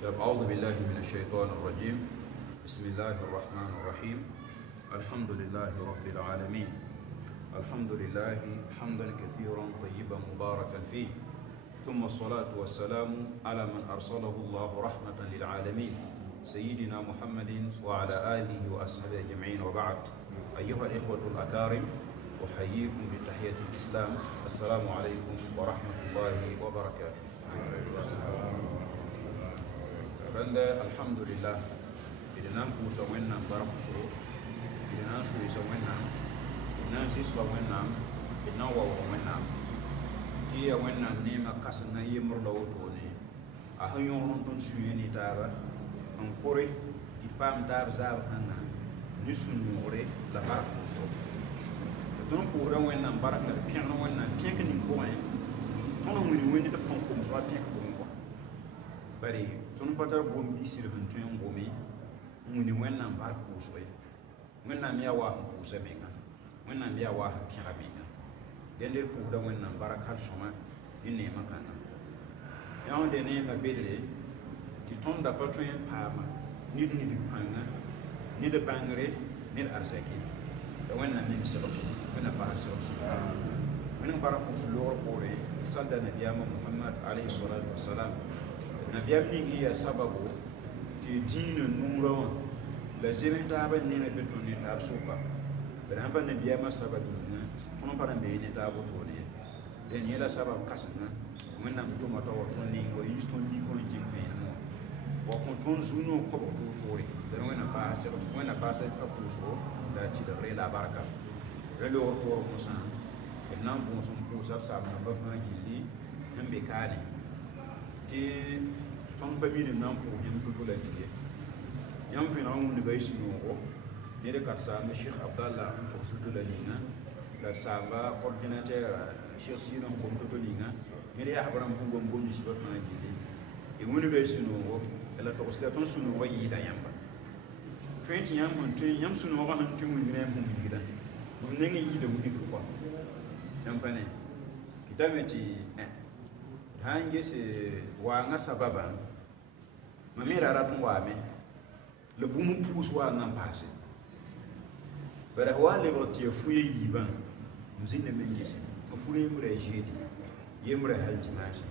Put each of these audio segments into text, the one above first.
أعوذ بالله من الشيطان الرجيم. بسم الله الرحمن الرحيم. الحمد لله رب العالمين. الحمد لله حمدا كثيرا طيبا مباركا فيه، ثم الصلاة والسلام على من أرسله الله رحمة للعالمين سيدنا محمد وعلى آله وأصحابه أجمعين، وبعد. أيها الإخوة الأكارم، أحييكم بتحية الإسلام. السلام عليكم ورحمة الله وبركاته. الحمد لله إذا نمكو سوينا برقصو، إذا نسوي سوينا، إذا نسيس بوينا، إذا نوى وينا، تيا وينا نيما كاسنا يمر لوتوني، أهيون رنتون سويني تابا، أنكوري تبام تاب زاب كنا نسونوري لبرقصو. تون كورا وينا برق لبيان وينا كينكني كوين، تون مني ويني تبانكم سوا كينكم. Bari tun patar bombi sir huntun gomi muni wannan bar kusoi wannan miya wa kusa menga wannan miya wa kira menga dende ku da wannan barakar shoma inne makana yawo de ne mabele ti ton da patun pama ni di panga ni de bangre ni arsaki da wannan ne sababsu wannan barak sababsu wannan barak kusu lor kore sallallahu nabiyama Muhammad alaihi salatu wassalam nabiyam ni ya sababu ti dina nura la zeme ta ban ne na bitu ne ta suka dan ban nabiyama sababu ne kuma para me ne ta bo to ne den yela sababu kasana mun na mutuma ta wato ne ko yiston di ko jin fe no wa ko ton zuno ko to tore dan wena ba se wena ba se ka kuso da ti da re la baraka relo ko ko san nan bon sun kusa sa na ba fa gili nan be kane ti ton babiri nan po yim tutula diye yam fina mun diga isinu ko ne de karsa me Sheikh Abdallah to tutula linga da samba coordinateur Sheikh Sinan ko tutulinga ne de habram ko gom gom ci ba fa jili e mun diga isinu ko ela to sila ton sunu wayi da yamba 20 yam mun tin yam sunu ko han tin mun ne mun diga mun ne ngi da mun ko yam pane kitameti hange se wa nga sababa mamira ratun wa me le bumu pus wa nga passe bara wa le botti fuye yiban muzine mengese fuye mure jedi yemre haltimasi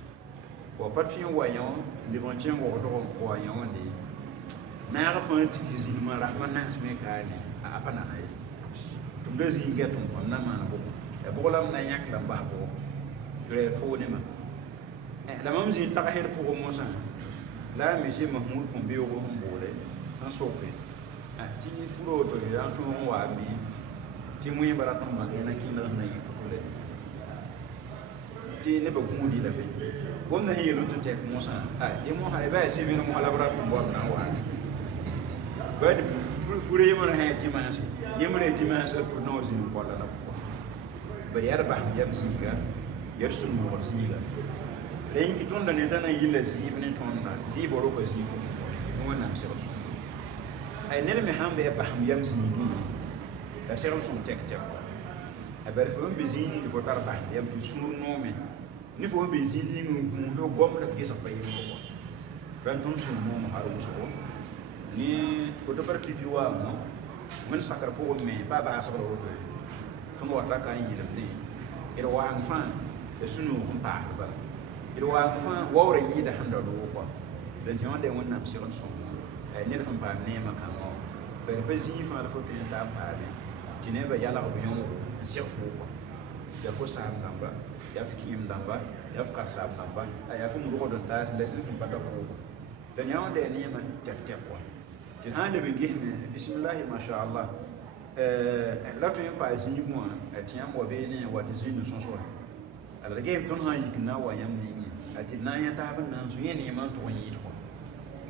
wa patien wa yon le bontien wa do wa yon de na ra fa tikizin ma rahman nas me kani apana na yi tum de zin getum on na mana bo e bolam na yak la ba bo re to ne ma la mam zin ta her pour mosa la monsieur Mahmoud Kombe o mbole en sope ti furo to ya to wa bi ti mu bara to ma na kila na yi to le ti ne ba gudi la be gom na hiyo to tek mosa e mo ha ba se mi no ala bara ko bo na wa ba di furo yimo na ha ti ma se yimo le ti ma se to no zin ko la la ko ba yar ba yam siga yar sun mo siga len ki tonda ne tana yilla zib ne tonda zib ro ko zib no wana se rasul ay ne me hambe ba ham yam zini da se rasul tek tek a ber fo be zini fo tar ba yam tu sur no me ni fo be zini ngu do gom da gisa pa yim ko ban ton sur mo har muso ni ko to par pipiwa no men sakar po me ba ba sa ro to to mo ta kan yilla ni ira wa an fan e sunu ko pa ba irwa fa wawra yida handa do ko dan jonde wonnam siron son ay ne kam ba ne makamo be be zi fa la foto ta pa ne tineba yala ko yon sir fu ko ya fo sa ndamba ya fikim ndamba ya fa sa ndamba ay fa mu ko don ta lesin ko bata fu dan jonde ne ma tek tek ko tin hande be gihne bismillah ma sha Allah la to yin pa zi mo atiam wo be ne wa zi no son so ala game ton ha yikna wa yam ni ati na ya ta ban nan su yene man to yi to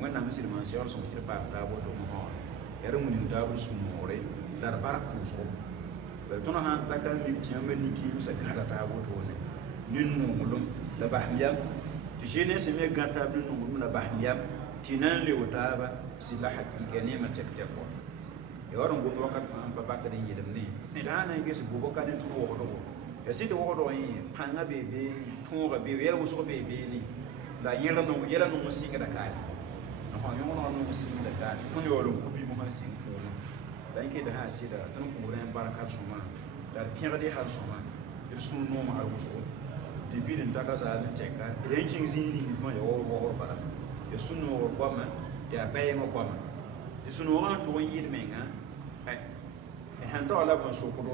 wannan musulman sai wasu mutum ba ta bo to mo yar mun ni da bu su mo re dar barak to so be ton ha ta kan ni ti am ni ki musa kada ta bo to ne nin no mulum la bahmiyam ti jene se me gata bin no mulum la bahmiyam ti nan le wata ba sila hakika ne ma tek tek ko yaron go wakat fa am ba ba ka yi dum ne da na ngi se go ka den to wo do ya si de wo do yi panga be be to ga be yer wo so be be ni da yera no mo singa da kai ha yo no no sin da da ton yo lo ko bi mo ha sin ko no da yake da ha sai da ton ko ran barakar suma da kiyade har suma ir sun no ma har wuso de bi den daga za den teka idan kin zini ni fa yo wo bara ya sun no ko ma ya baye mo ko ma ya sun no to won yid menga ai han to ala ban so ko do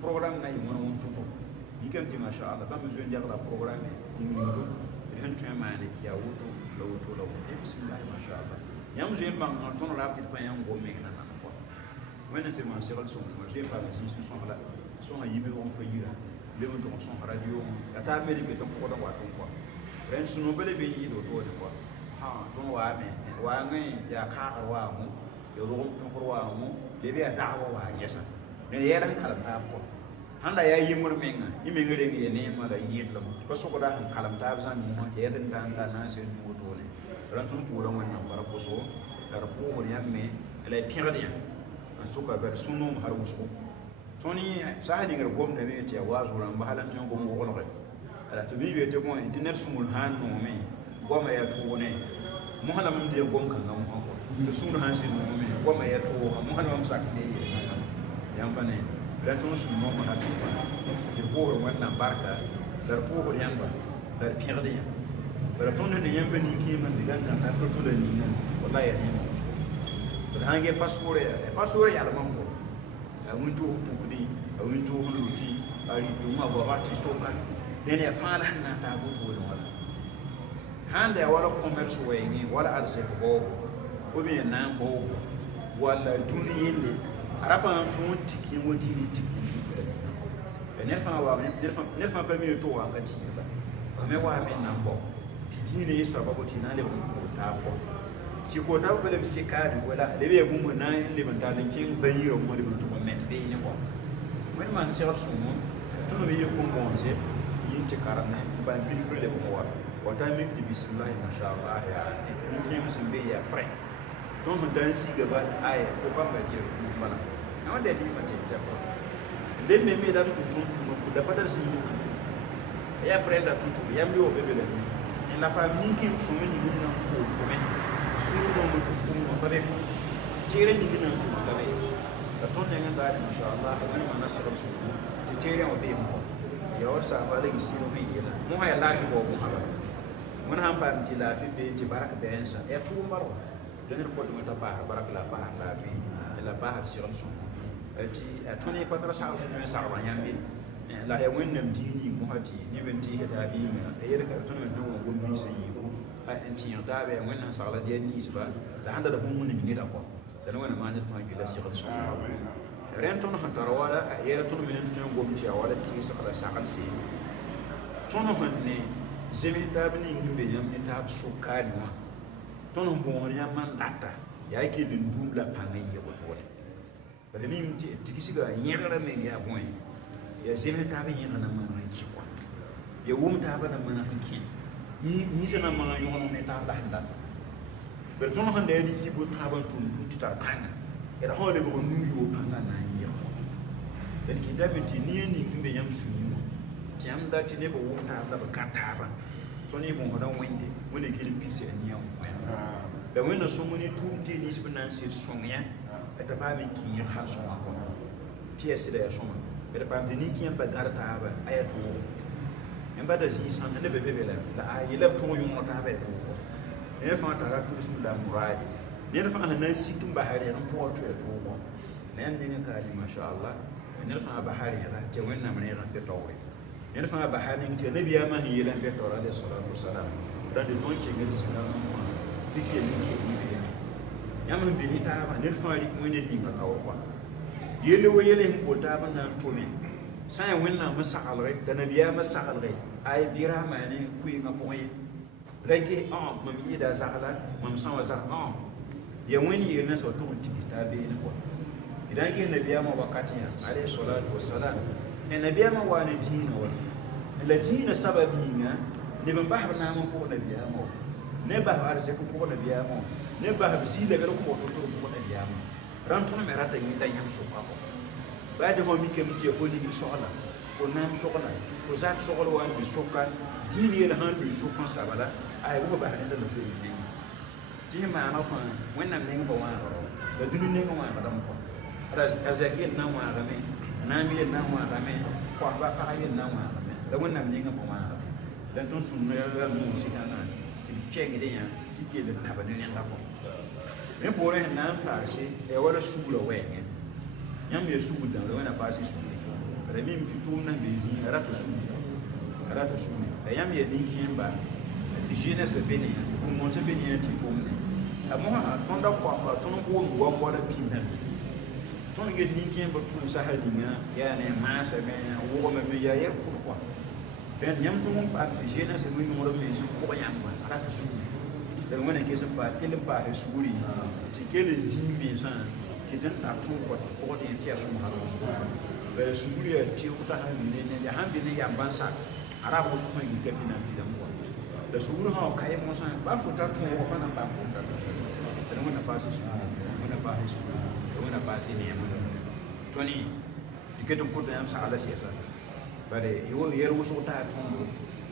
program na yi mo won tuto yikan ti masha Allah ba mu zo ndiya la program ni ni do han to ma ne ya wuto la wuto la wuto bismillah masha Allah yam zo en bang ton la petite pa yan go menga na ko wena c'est mon seul son moi j'ai pas dit ce son là son a yibe on fa yira le mo to son radio ata amerique to ko da wato ko ren suno bele be yi do to ko ha ton wa me wa ngai ya ka wa mu yo ro ton ko wa mu le be da wa yesa ne yeran kala ta ko handa ya yimur menga imenga le ngi ne ma da yit la ko so ko da han kalam ta san mo ke yeran ta na se mo to ne ran ton ko ran wannan bara ko so da rapo ya me la pirdia an so ka ber sunu har musko toni sahani ngar gom da me te wazu ran ba halan ton gom ko no ala to bi be te ko internet sumul han no me goma ya to ne mo hala mun de gom kan ngam ko to sunu han sin no me goma ya to mo hala mun sak ne yam bane la ton sunu mo ha tsupa je ko wannan barka dar ko yamba dar pirdia bara ton ne yamba ni ki man diga kan ta to le ni wallahi ya ni to hange passeport ya la mambo awinto pukudi awinto huluti ari duma babati soka dene fala na ta go to wala hande wala commerce wengi wala arse ko obi na ko wala duniyele araba tun tiki wodi ni tiki ne fa ba mi to wa kati ba me wa me na bo titi ne sababu tinale ko ta ko ti ko ta bele bi sikari wala le be gumu na le ban dalin kin bayiro mo le to met be ni ko men man se wat sumo to no be ko ngonse yin ti karane ba bi frele ko wa wata mi di bismillah masha Allah ya ni kin sun be ya pre to mo dan si gaba ay ko kan ba je fu bana na wanda ni ma te ta ko le me me da tutun tumo da patar si ni ya pre da tutu ya mi o be be le ni la pa mi kin sumo ni ni na ko fu me suru do mo tuftum mo bare tere ni gina to bare da ton ne ngada ma sha Allah ga ni mana sura su ti tere mo be mo ya war sa ba da gi siro me yana mo ha ya lafi ko mo hala mun han ba ti lafi be ti baraka be ensa ya tu maro de ne ko do ta ba baraka la ba lafi la ba ha sira su ti ton ne patara sa ne sa ba nyambi la ya wonnam dini mo hati ni ben ti ta bi me e yere ka ton ne do mo gombi sai anti yada be wannan sala dia ni isba da handa da mun ni da ko dan wannan ma ne fa gi da sikal so ren ton han tarawala yera ton men ton gomti awala ti sakala sakal si ton han ne zemi ta bi ni ngimbe yam ni ta so kali ma ton bon ya man data ya ki din dubla panai ya ko ne ba ni mti tikisiga nyegara me ya bon ya zemi ta bi ni na man ki ko ya wum ta ba na man ki ni se na ma yo no meta la handa be ton hande di ibo taban tun tita tanga era hole go nu yo anga na yi ben ki da beti ni kimbe yam sunyi ti am da ti ne bo wota da ba kata ba so ni bo hodan wende woni ki pise ni yam da wona so moni tumte ni sibna sir sonya eta ba mi ki ha so ma ko ti ese da ya so ma be ba ni ki yam ba garta ba ayatu en bada si san ne bebe la ay leb to yo mota be to ne fa ta ra tu bismillah murad ne fa hanan sikin bahari ran po to to ko ne ne ka ji masha Allah ne fa bahari ra je wannan mun ran be to we ne fa bahari ke nabiya ma hi lan be to ra alayhi salatu wassalam dan de ton ke ngi sikan dike ni ke ni be ne yamma be ni ta ba ne fa ri mo ne dinga kawo kwa yele wo yele ko ta ba na to me sai wannan masakal rai da nabiya masakal rai ay bira mani kuyi nga poye rege mam yi da sakala mam sawa sak ya wani yi na so to tikita be ni ko idan ke nabiya ma wakati ya alayhi salatu wassalam nabiya ma wani dina wa latina sababi nga ne ban ba na ma ko nabiya ma ne ba har sai ko nabiya ma ne ba ha bisi daga ko to ko nabiya ma ran tun me rata yi da yam so ko ba da mo mi ke mi je ko ni soxla ko nam soxla ko zak soxla wa bi sokka dini la han bi sokka sabala ay wo ba hande da so yi ti ma na fa wẽnnaam ning pa wãaga la dũni ning wãaga dãmb kɔ a zak yel na n wãagame naam yel na n wãagame koamba pag yel na n wãagame la wẽnnaam ning pa wãaga la tõnd sũn la moose kãngã tɩ b kɛngdẽ yã tɩ kell b tãba ne rẽnda kɔ rẽ poorẽ sẽn na n paase wala sugla wɛɛngẽ yãmb yaa sugl dãmb la wẽna paase sugre la mim tɩ tʋʋm na n bee zĩig a rata sugre la yãmb yaa nin-kẽemba tɩ zẽnesa be ne n-mõnsa be ne yã tɩ tʋʋmne a mosã tõnda koamba tõnd n boond goam wala pĩndã tõnd get nin-kẽemba tʋʋm sasa ninga yaa ne maasame wʋgmame yaa yɛl kʋd kɔa bẽn yãmb tɩ wẽn paak tɩ zẽnesa me yõodb me sẽn pʋg yãmba a rata sugre la wẽna ges n paak kell n paase sugri tɩ kell n dĩig mensã kɩt n tar tʋʋm kɔ tɩ pʋgd yẽ tɩ yaa sõmsa wʋsg bala sugri yaa tɩʋg t'a sãn mi ne ya sãn be ne yamba n sak a ra wʋsg fãa yĩka pĩ na n pidame kɔ la sugri sã ka ye mosã ba fo tar tõog pa na n paam fo tar la wẽna paase sugri wẽna paase sugri la wẽna paase neema tõni tɩ ket n pʋta yãmb sagla sɛɛsa bare yɛl wʋsg taa tõndo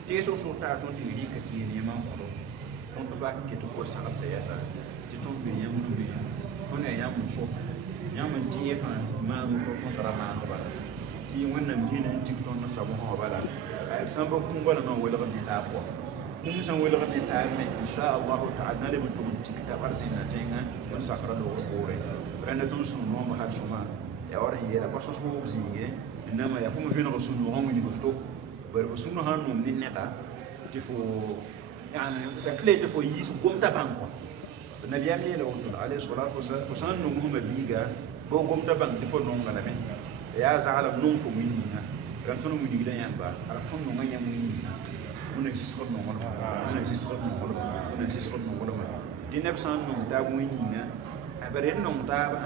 tees wʋsg taa tõnd tɩ rɩka tɩ yẽ neemã n kõdo tõnd tɩ bak n ket n kot sagl sɛɛsa tɩ tõnd be yãmb nube tõnd yaa yãmb n so yãmb n tɩ fãa maan tõnd tara maand bala tɩ wẽnnaam gẽne n tik tõnd n sa bõsgã bala sãn ba kũum bala na n welg ne taa pʋa kũum sẽn welg ne taar me inchallahu taala na leb n tʋg n tik t'a bar zẽnna tẽngã tõnd sakra loogr poore rẽnda tõnd sũn noomb hal sõma yaa wa sẽn yeela pa sõs woog zĩige nama yaa fo me vẽneg sũ-noogã wilg f to bare fo sũnã sãn noom ne neda tɩ fo dakle tɩ fo yiis gom t'a bãng kɔ nabiyaam yeela woto alayhi salatu wasalam fo sã n nong fõma biiga bo gom t'a bãng tɩ fo nonga lame yaa zaglem nong fo wĩn-ninga rãn tõnd wilgda yãmba a tõnd nongã yãmb wĩn-ninga wẽna sɩsgd nonglma wẽna sɩsgd nonglma wẽna sɩsgd nonglma tɩ neb sã n nong taab wẽn-ninga bare d nong taabã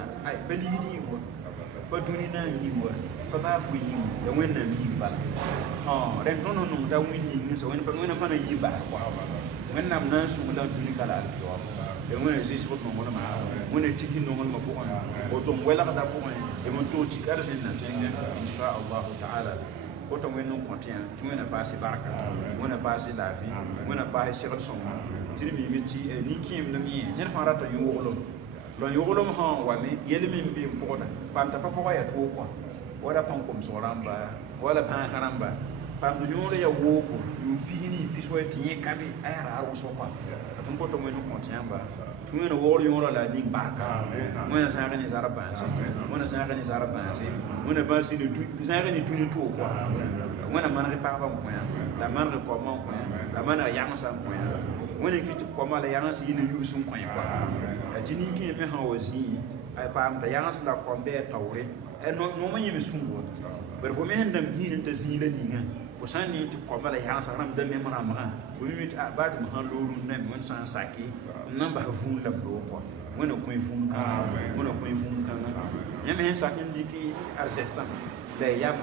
pa ligd yĩng wa pa dũni na n yĩng wa pa baaf yĩng la wẽnnaam yĩng bala rẽnd tõnd n nong ta wẽn-ning sã wẽna pa na yɩ baas kɔa wẽnnaam na n sũm la n dũni kala alkiyaam la wẽna zɩsgd nonglma wẽna tik nonglma pʋgẽ woto n welgda pʋgẽ y n tʋʋg tik ad sẽn na tẽngã inchallahu taala woto wẽnd n kõt yã tɩ wẽna paase barka wẽna paase laafɩ wẽna paase segd sõma tɩ d miime tɩ nin-kẽemdem yẽ ned fãa rata yʋglem la yʋglem sã n wame yel me n be n pʋgda paam t'a pa pʋga yaa toog kɔa wala pãn-komsg rãmba wala pãasã rãmba paam tɩ yõor yaa wooko yʋʋm pis ne pis wa tɩ yẽ ka be a yaa raar wʋsg kɔa tɩ n poto wẽnd n kõt yãmba tɩ wẽna wogr yõorã la a ning barka wẽna zãag ne zara bãase wẽna zãag ne zara bãase wẽna zãag ne dũni toog kɔa wẽna maneg pagba n kõ yã la maneg kɔmã n kõ yã la maneg yãgsã n kõ yã wẽna kɩ tɩ kɔma la yãgs yɩ ne yubs n kõ yẽ kɔa tɩ nin-kẽeme sã wa zĩig a paam t'a yãgs la kɔm bɩ a taoore noomã yẽ me sũur wa bare fo me sẽn dãmb dĩin n ta zĩig la ninga fo sã n ne tɩ kɔma la yãgsg rãmb da mem rãmbgã fo me tɩ baa tɩ m sãn loor n name wẽnd sã n sake n na n basa vũun la b loog kɔa wẽna kõ vũun kãngã wẽna kõ vũun kãngã yẽ me sẽn sak n dɩk arsɛsã la yam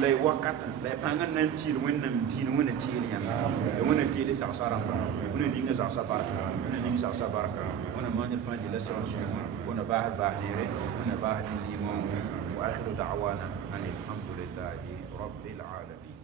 la wakata la pãngã na n tɩɩl wẽnnaam dĩin wẽna tɩɩl yãmba la wẽna tɩɩl zagsã rãmba wẽna ninga zagsã barka wẽna ning zagsã barka wẽna maan d fãa dɩla segl sõma wẽna baas neere wẽna baas ne liimã وآخر دعوانا أن الحمد لله رب العالمين